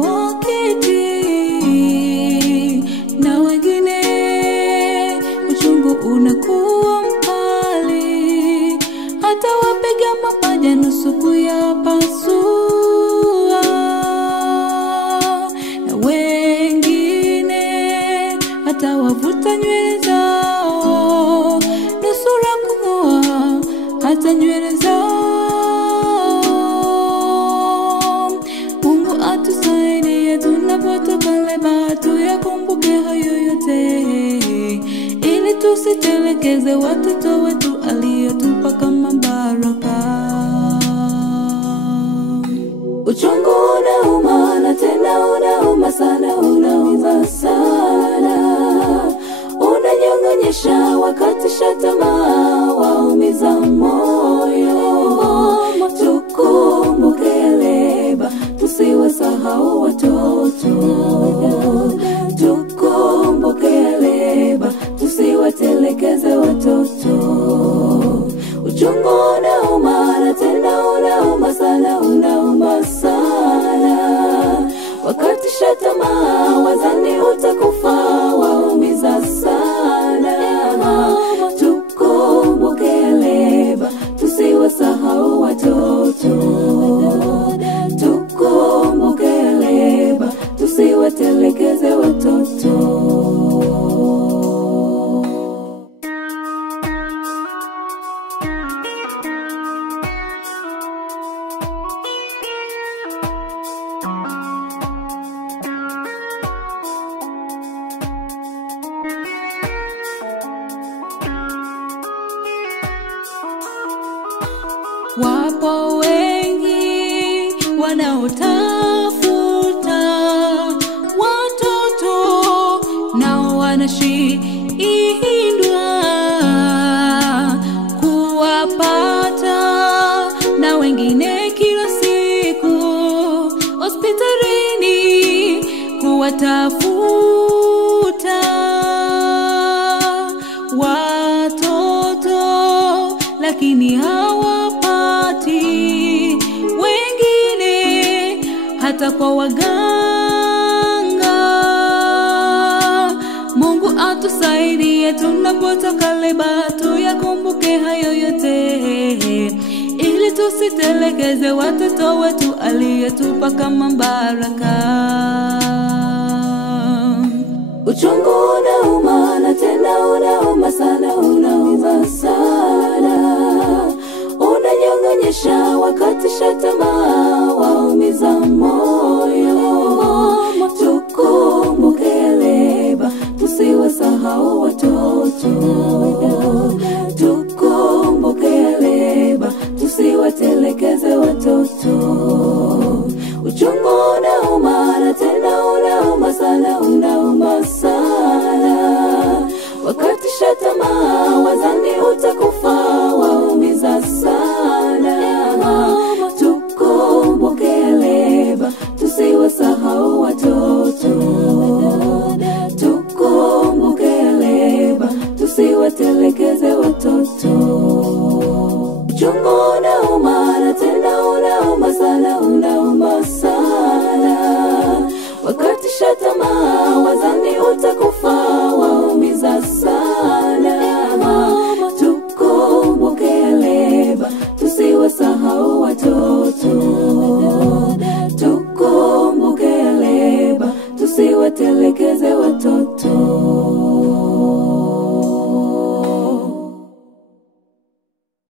wakiti na wengine uchungu unakuwa mkali, hata wapiga mapaja nusu kuyapasua, na wengine hata wavuta nywele zao nusura kung'oa hata nywele zao. Mungu atusaidie tunapotoka leba, tuyakumbuke hayo yote ili tusitelekeze watoto wetu aliyotupa kama baraka. Uchungu unauma na tena unauma sana, unauma sana, unanyong'onyesha wakatisha tamaa, waumiza moyo. Tukumbuke leba, tusiwasahau watoto. Tukumbuke leba, tusiwatelekeze watoto. Uchungu unauma na tena unauma sana, unauma sana, wakatisha tamaa, wazani utakufa, waumiza sana. Tukumbuke leba, tusiwasahau watoto. Tukumbuke leba, tusiwatelekeze watoto. Wapo wengi wanaotafuta watoto nao wanashindwa kuwapata, na wengine kila siku hospitalini kuwatafuta watoto, lakini hawapati, wengine hata kwa waganga. Mungu atusaidie tunapotoka leba, tuyakumbuke hayo yote ili tusitelekeze watoto wetu aliyetupa kama baraka. Uchungu unauma na tena unauma sana, unauma sana, unanyong'onyesha wakatisha tamaa, waumiza moyo. Tukumbuke leba, tusiwasahau watoto. Tukumbuke leba, tusiwatelekeze watoto. Uchungu unauma na tena unauma sana, unauma sana, wakatisha tamaa, wazani utakufa, waumiza sana. Tukumbuke leba, tusiwasahau watoto. Tukumbuke leba, tusiwatelekeze watoto. Uchungu unauma na tena unauma sana, unauma sana, wakatisha tamaa, wazani utakufa.